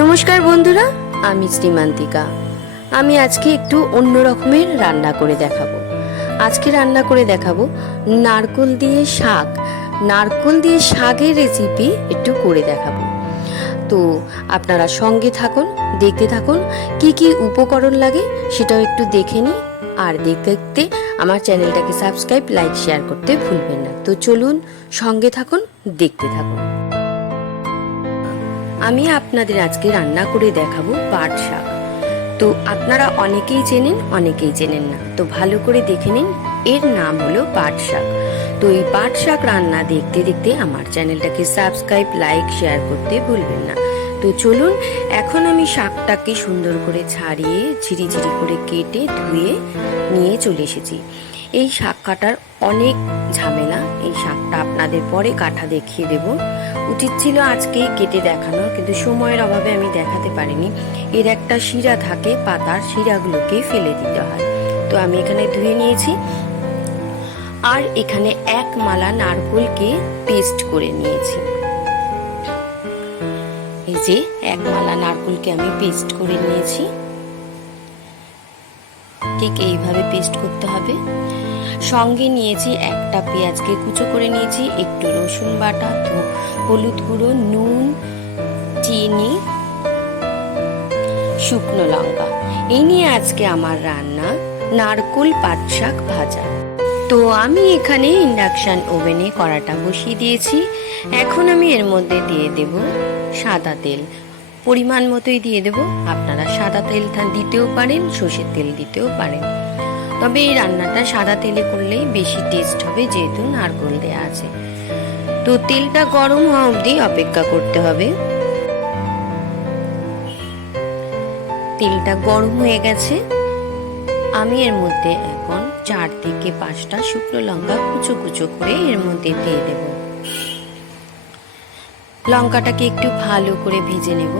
নমস্কার বন্ধুরা, আমি শ্রীমান্তিকা। আমি আজকে একটু অন্য রকমের রান্না করে দেখাবো। আজকে রান্না করে দেখাবো নারকোল দিয়ে শাক। নারকোল দিয়ে শাকের রেসিপি একটু করে দেখাবো। তো আপনারা সঙ্গে থাকুন, দেখতে থাকুন। কি কি উপকরণ লাগে সেটাও একটু দেখে নিই। আর দেখতে দেখতে আমার চ্যানেলটাকে সাবস্ক্রাইব, লাইক, শেয়ার করতে ভুলবেন না। তো চলুন, সঙ্গে থাকুন, দেখতে থাকুন। আমি আপনাদের আজকে রান্না করে দেখাবো পাট শাক। তো আপনারা অনেকেই চেনেন, অনেকেই চেনেন না। তো ভালো করে দেখে নিন, এর নাম হলো পাট শাক। তো এই পাট শাক রান্না দেখতে দেখতে আমার চ্যানেলটাকে সাবস্ক্রাইব, লাইক, শেয়ার করতে ভুলবেন না। তো চলুন, এখন আমি শাকটাকে সুন্দর করে ছাড়িয়ে ঝিরিঝিরি করে কেটে ধুয়ে নিয়ে চলে এসেছি। এই শাক কাটার অনেক ঝামেলা। এই শাকটা আপনাদের পরে কাটা দেখিয়ে দেব। উচিত ছিল আজকেই কেটে দেখানো, কিন্তু সময়ের অভাবে আমি দেখাতে পারিনি। এর একটা শিরা থাকে, পাতার শিরাগুলোকে ফেলে দিতে হয়। তো আমি এখানে ধুয়ে নিয়েছি। আর এখানে এক মালা নারকোলকে পেস্ট করে নিয়েছি। এই যে এক মালা নারকোলকে আমি পেস্ট করে নিয়েছি। ঠিক এইভাবে পেস্ট করতে হবে। সঙ্গে নিয়েছি একটা পেঁয়াজকে কুচো করে নিয়েছি, একটু রসুন বাটা, হলুদ গুঁড়ো, নুন, চিনি, শুকনো লঙ্কা। এই নিয়ে আজকে আমার রান্না নারকোল পাট শাক ভাজা। তো আমি এখানে ইন্ডাকশন ওভেনে কড়াটা বসিয়ে দিয়েছি। এখন আমি এর মধ্যে দিয়ে দেব সাদা তেল। পরিমাণ মতোই দিয়ে দেব। আপনারা সাদা তেল দিতেও পারেন, সর্ষের তেল দিতেও পারেন। তবে এই রান্নাটা সাদা তেলে করলেই বেশি টেস্ট হবে, যেহেতু নারকোল দেয়া আছে। তো তেলটা গরম হওয়া অবধি অপেক্ষা করতে হবে। তেলটা গরম হয়ে গেছে। আমি এর মধ্যে এখন 4 থেকে 5টা শুকনো লঙ্কা কুচো কুচো করে এর মধ্যে দিয়ে দেব। লঙ্কাটাকে একটু ভালো করে ভেজে নেব।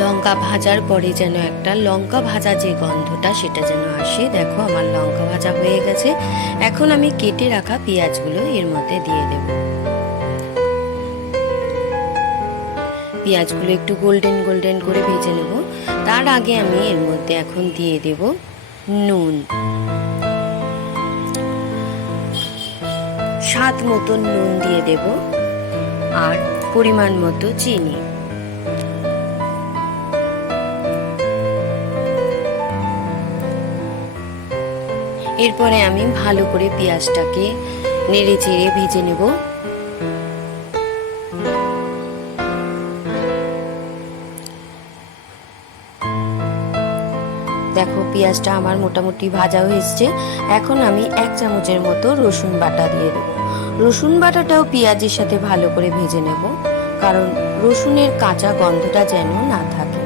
লঙ্কা ভাজার পরে যেন একটা লঙ্কা ভাজা যে গন্ধটা, সেটা যেন আসে। দেখো আমার লঙ্কা ভাজা হয়ে গেছে। এখন আমি কেটে রাখা পেঁয়াজগুলো এর মধ্যে দিয়ে দেব। পেঁয়াজগুলো একটু গোল্ডেন গোল্ডেন করে ভেজে নেব। তার আগে আমি এর মধ্যে এখন দিয়ে দেব নুন, স্বাদ মতন নুন দিয়ে দেব, আর পরিমাণ মতো চিনি। এরপরে আমি ভালো করে পেঁয়াজটাকে নেড়ে চেড়ে ভেজে নেব। দেখো পেঁয়াজটা আমার মোটামুটি ভাজা হয়ে এসছে। এখন আমি 1 চামচের মতো রসুন বাটা দিয়ে দেবো। রসুন বাটাটাও পেঁয়াজের সাথে ভালো করে ভেজে নেব, কারণ রসুনের কাঁচা গন্ধটা যেন না থাকে।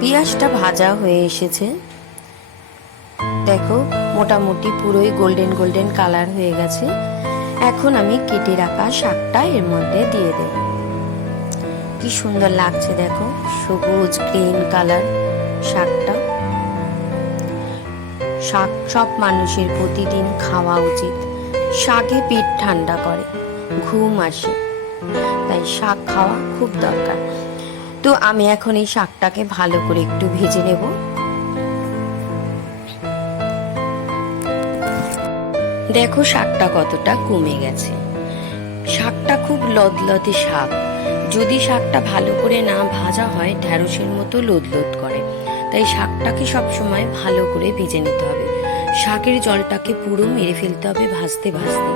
পেঁয়াজটা ভাজা হয়ে এসেছে। দেখো মোটামুটি পুরোই গোল্ডেন গোল্ডেন কালার হয়ে গেছে। এখন আমি কেটে রাখা শাকটা এর মধ্যে দিয়ে দেব। কি সুন্দর লাগছে দেখো, সবুজ গ্রিন কালার শাকটা। শাক সব মানুষের প্রতিদিন খাওয়া উচিত। শাকে পেট ঠান্ডা করে, ঘুম আসে, তাই শাক খাওয়া খুব দরকার। তো আমি এখন এই শাকটাকে ভালো করে একটু ভেজে নেব। দেখো শাকটা কতটা কমে গেছে। শাকটা খুব লদলদে শাক। যদি শাকটা ভালো করে না ভাজা হয়, ঢ্যাঁড়সের মতো লোদলোদ করে। তাই শাকটাকে সবসময় ভালো করে ভেজে নিতে হবে। শাকের জলটাকে পুরো মেরে ফেলতে হবে ভাজতে ভাজতে।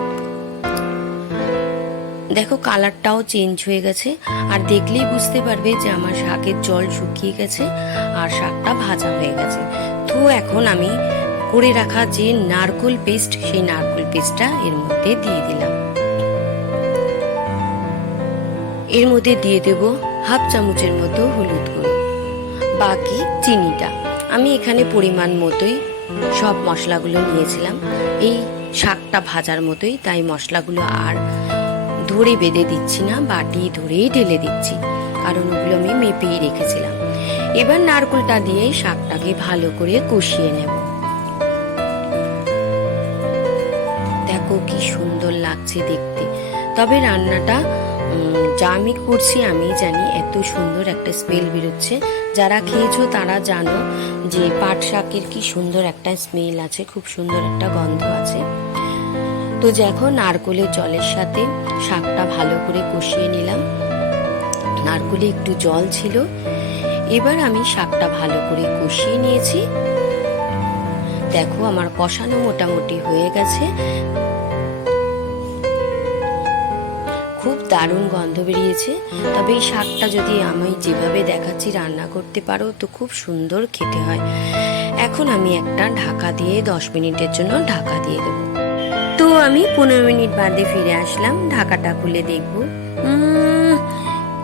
দেখো কালারটাও চেঞ্জ হয়ে গেছে। আর দেখলেই বুঝতে পারবে যে আমার শাকের জল শুকিয়ে গেছে আর শাকটা ভাজা হয়ে গেছে। তো এখন আমি করে রাখা যে নারকোল পেস্ট, সেই নারকোল পেস্টটা এর মধ্যে দিয়ে দিলাম। এর মধ্যে দিয়ে দেব 1/2 চামচের মতো হলুদ গুঁড়ো, বাকি চিনিটা। আমি এখানে পরিমাণ মতোই সব মশলাগুলো নিয়েছিলাম, এই শাকটা ভাজার মতোই। তাই মশলাগুলো আর ধরে বেঁধে দিচ্ছি না, বাটি ধরেই ঢেলে দিচ্ছি, কারণ ওগুলো আমি মেপেই রেখেছিলাম। এবার নারকেলটা দিয়ে শাকটাকে ভালো করে কষিয়ে নেব। দেখো কি সুন্দর লাগছে দেখতে। তবে রান্নাটা যা আমি করছি আমি জানি, এত সুন্দর একটা স্মেল বেরোচ্ছে। যারা খেয়েছো তারা জানো যে পাট শাকের কি সুন্দর একটা স্মেল আছে, খুব সুন্দর একটা গন্ধ আছে। তো দেখো নারকেলের জলের সাথে শাকটা ভালো করে কষিয়ে নিলাম। নারকেলে একটু জল ছিল। এবার আমি শাকটা ভালো করে কষিয়ে নিয়েছি। দেখো আমার কষানো মোটামুটি হয়ে গেছে। খুব দারুণ গন্ধ বেরিয়েছে। তবে এই শাকটা যদি আমি যেভাবে দেখাচ্ছি রান্না করতে পারো তো খুব সুন্দর খেতে হয়। এখন আমি একটা ঢাকা দিয়ে 10 মিনিটের জন্য ঢাকা দিয়ে দেবো। তো আমি 15 মিনিট বাদে ফিরে আসলাম। ঢাকাটা খুলে দেখবো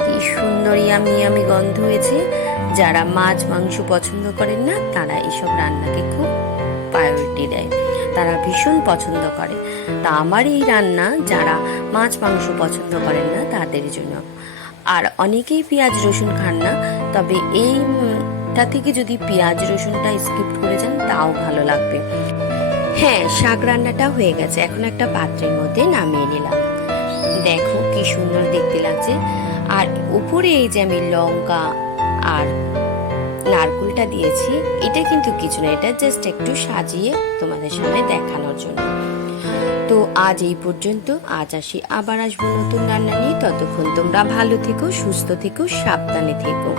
কি সুন্দর ইয়ামি গন্ধ হয়েছে। যারা মাছ মাংস পছন্দ করেন না তারা এইসব রান্নাকে খুব প্রায়োরিটি দেয়, তারা ভীষণ পছন্দ করে। তা আমার এই রান্না যারা মাছ মাংস পছন্দ করেন না তাদের জন্য। আর অনেকেই পেঁয়াজ রসুন খান না, তবে এইটা থেকে যদি পেঁয়াজ রসুনটা স্কিপ করে যান তাও ভালো লাগবে। হ্যাঁ, শাক রান্নাটা হয়ে গেছে। এখন একটা পাত্রের মধ্যে নামিয়ে নিলাম। দেখো কি সুন্দর দেখতে লাগছে। আর উপরে এই যে আমি লঙ্কা আর নারকেলটা দিয়েছি, এটা কিন্তু কিছু না, এটা জাস্ট একটু সাজিয়ে তোমাদের সামনে দেখানোর জন্য। তো আজ এই পর্যন্ত। আজ আসি, আবার আসবো নতুন রান্না নিয়ে। ততক্ষণ তোমরা ভালো থেকো, সুস্থ থেকো, সাবধানে থেকো।